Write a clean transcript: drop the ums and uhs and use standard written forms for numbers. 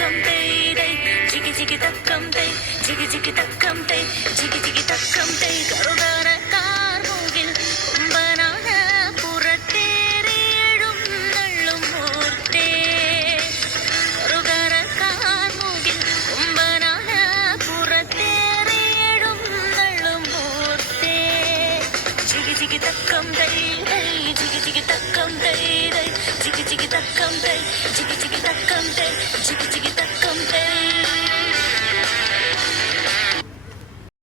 തക്കം തൈ തൈ ജിഗി ജിഗി തക്കം തൈ ജിഗി ജിഗി തക്കം തൈ ജിഗി ജിഗി തക്കം തൈ കറുകാര കാർമുകിൽ കൊമ്പനാന പുറത്തേറിയിടും നള്ളും മൂർത്തേ കറുകാര കാർമുകിൽ കൊമ്പനാന പുറത്തേറിയിടും നള്ളും മൂർത്തേ ജിഗി ജിഗി തക്കം തൈ തൈ ജിഗി ജിഗി തക്കം തൈ തൈ ജിഗി ജിഗി തക്കം തൈ ജിഗി ജിഗി